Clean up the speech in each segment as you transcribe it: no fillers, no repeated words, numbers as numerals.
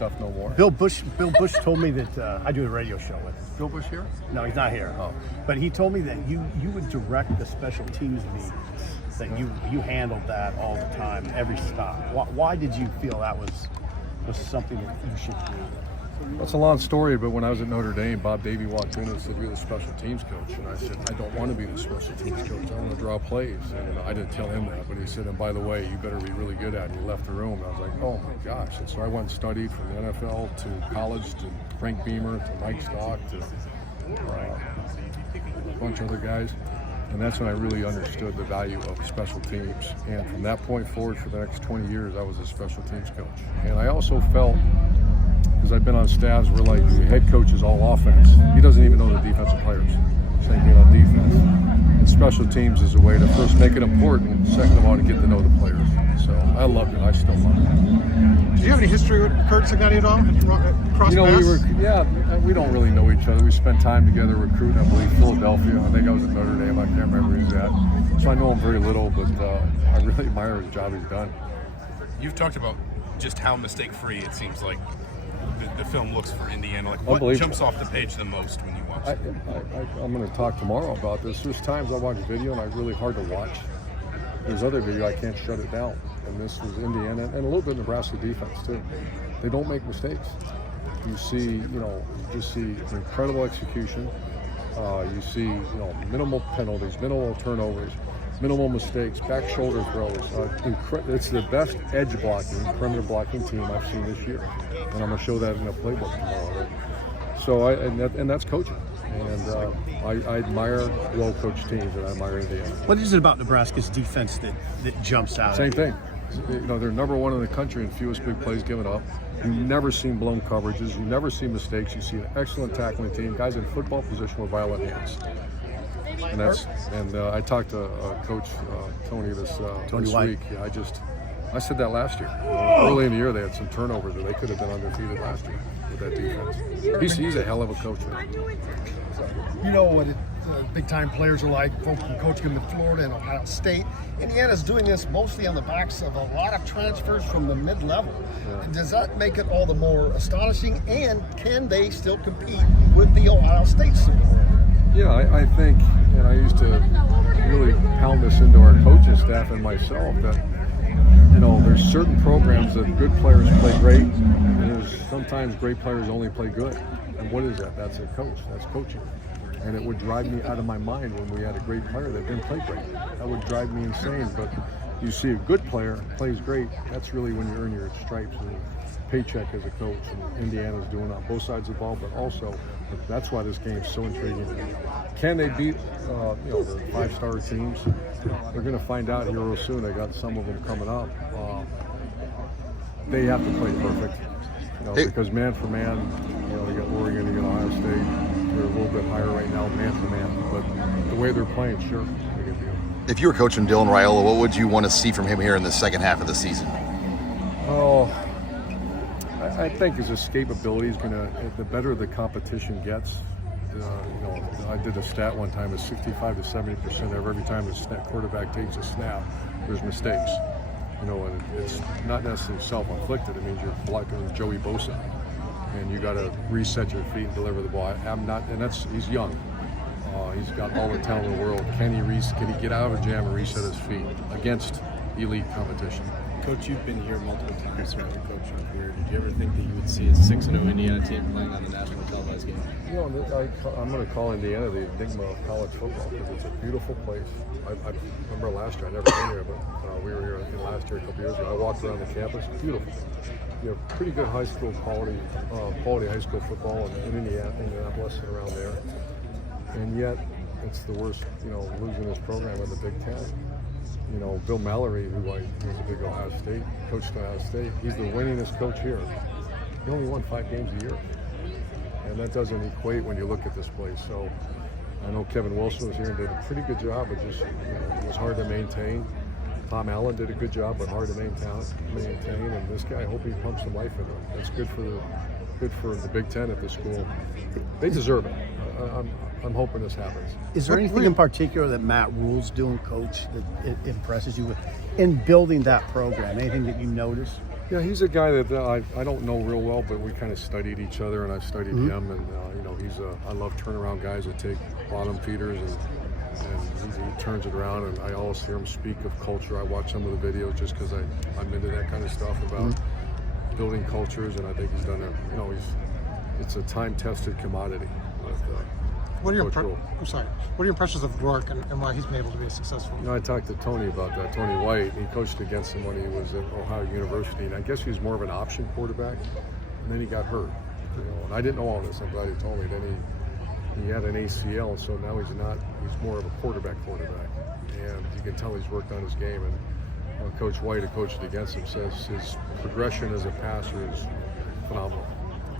stuff no more. Bill Bush told me that I do a radio show with him. Bill Bush here? No, he's not here. Oh. But he told me that you would direct the special teams meetings, that you handled that all the time, every stop. Why did you feel that was something that you should do? That's a long story, but when I was at Notre Dame, Bob Davie walked in and said, "You're the special teams coach." And I said, "I don't want to be the special teams coach. I want to draw plays." And I didn't tell him that, but he said, "And by the way, you better be really good at it." And he left the room. And I was like, "Oh my gosh." And so I went and studied from the NFL to college to Frank Beamer to Mike Stock to a bunch of other guys. And that's when I really understood the value of special teams. And from that point forward, for the next 20 years, I was a special teams coach. And I also felt, because I've been on staffs where like the head coach is all offense, he doesn't even know the defensive players. Same thing on defense. And special teams is a way to first make it important, second of all to get to know the players. So I loved it. I still love it. Do you have any history with Kurt Cignetti at all? Cross paths? We don't really know each other. We spent time together recruiting, I believe, Philadelphia. I think I was at Notre Dame. I can't remember where he's at. So I know him very little, but I really admire his job he's done. You've talked about just how mistake-free it seems like the film looks for Indiana. Like, what jumps off the page the most when you watch it? I'm going to talk tomorrow about this. There's times I watch video and it's really hard to watch. There's other video I can't shut it down. And this was Indiana and a little bit Nebraska defense too. They don't make mistakes. You see, just see incredible execution. You see, minimal penalties, minimal turnovers, minimal mistakes, back shoulder throws. It's the best edge blocking, perimeter blocking team I've seen this year, and I'm going to show that in a playbook tomorrow. So and that's coaching, and I admire well-coached teams, and I admire Indiana. What is it about Nebraska's defense that jumps out? Same thing. They're number one in the country in fewest big plays given up. You've never seen blown coverages. You never see mistakes. You see an excellent tackling team. Guys in football position with violent hands. And I talked to Coach Tony this week. Yeah, I said that last year. Early in the year, they had some turnovers that they could have been undefeated last year with that defense. He's a hell of a coach. You know what big-time players are like, folks from coaching them in Florida and Ohio State. Indiana's doing this mostly on the backs of a lot of transfers from the mid-level. Yeah. Does that make it all the more astonishing? And can they still compete with the Ohio State Super Bowl? Yeah, I think, and I used to really pound this into our coaching staff and myself, that there's certain programs that good players play great, and there's sometimes great players only play good. And what is that? That's a coach. That's coaching. And it would drive me out of my mind when we had a great player that didn't play great. That would drive me insane. But you see a good player plays great, that's really when you earn your stripes and paycheck as a coach. And Indiana's doing on both sides of the ball, but also that's why this game is so intriguing. Can they beat the five-star teams? They're going to find out here real soon. They got some of them coming up. They have to play perfect, because man for man, they got Oregon, they got Ohio State. They're a little bit higher right now, man to man. But the way they're playing, sure, they can beat them. If you were coaching Dylan Raiola, what would you want to see from him here in the second half of the season? Oh, I think his escapability is going to, the better the competition gets, I did a stat one time, is 65 to 70% of every time the quarterback takes a snap, there's mistakes. And it's not necessarily self-inflicted. It means you're blocking Joey Bosa, and you got to reset your feet and deliver the ball. He's young. He's got all the talent in the world. Can he get out of a jam and reset his feet against elite competition? Coach, you've been here multiple times throughout your coaching career. Did you ever think that you would see a 6-0 Indiana team playing on the national televised game? I'm going to call Indiana the enigma of college football because it's a beautiful place. I remember last year, I never been here, but we were here last year, a couple years ago. I walked around the campus. It's beautiful. You have pretty good high school quality high school football in Indianapolis and around there. And yet, it's the worst, losing this program in the Big Ten. Bill Mallory, who was a big Ohio State, coached Ohio State, he's the winningest coach here. He only won 5 games a year. And that doesn't equate when you look at this place. So I know Kevin Wilson was here and did a pretty good job, but just it was hard to maintain. Tom Allen did a good job, but hard to maintain. And this guy, I hope he pumps some life into him. It's good for the Big Ten at the school. They deserve it. I'm hoping this happens. Is there anything in particular that Matt Rule's doing, Coach, that it impresses you with in building that program? Anything that you notice? Yeah, he's a guy that I don't know real well, but we kind of studied each other, and I've studied him. And you know, I love turnaround guys that take bottom feeders and he turns it around. And I always hear him speak of culture. I watch some of the videos just because I'm into that kind of stuff about building cultures, and I think he's done it. You know, it's a time-tested commodity. What are your Coach Rule. I'm sorry. What are your impressions of Rourke and why he's been able to be successful? You know, I talked to Tony about that. Tony White, he coached against him when he was at Ohio University, and I guess he was more of an option quarterback, and then he got hurt. You know, and I didn't know all this. I'm glad he told me. Then he had an ACL, so now he's not. He's more of a quarterback, and you can tell he's worked on his game. And Coach White, who coached against him, says his progression as a passer is phenomenal.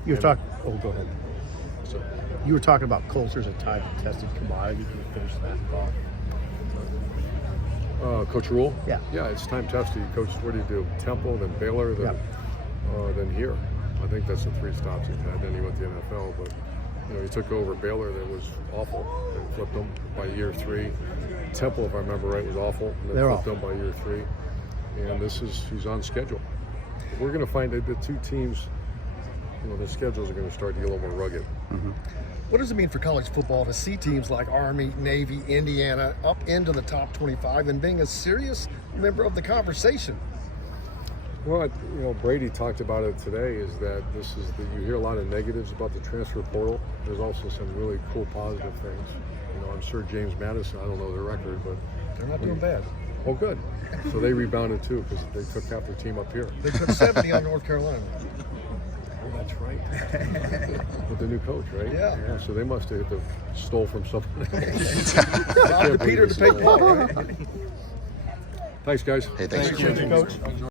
You were talking. Oh, go ahead. So, You were talking about culture's a time-tested commodity. Can you finish that thought? Coach Rule? Yeah. Yeah, it's time tested. He coached, what do you do? Temple, then Baylor, then here. I think that's the 3 stops he had. Then he went to the NFL. But, you know, he took over Baylor. That was awful. And flipped them by year 3. Temple, if I remember right, was awful. And then They're flipped them by year 3. And he's on schedule. We're going to find that the 2 teams, you know, the schedules are going to start to get a little more rugged. What does it mean for college football to see teams like Army, Navy, Indiana up into the top 25 and being a serious member of the conversation? Well, you know, Brady talked about it today. Is that you hear a lot of negatives about the transfer portal. There's also some really cool positive things. You know, I'm sure James Madison. I don't know their record, but They're not doing bad. oh, good. So they rebounded too because they took half their team up here. They put 70 on North Carolina. Oh, that's right. With the new coach, right? Yeah. So they must have stole from someone else. Robbed Peter to pay Paul, right? Thanks, guys. Hey, thanks for Thank you, Coach.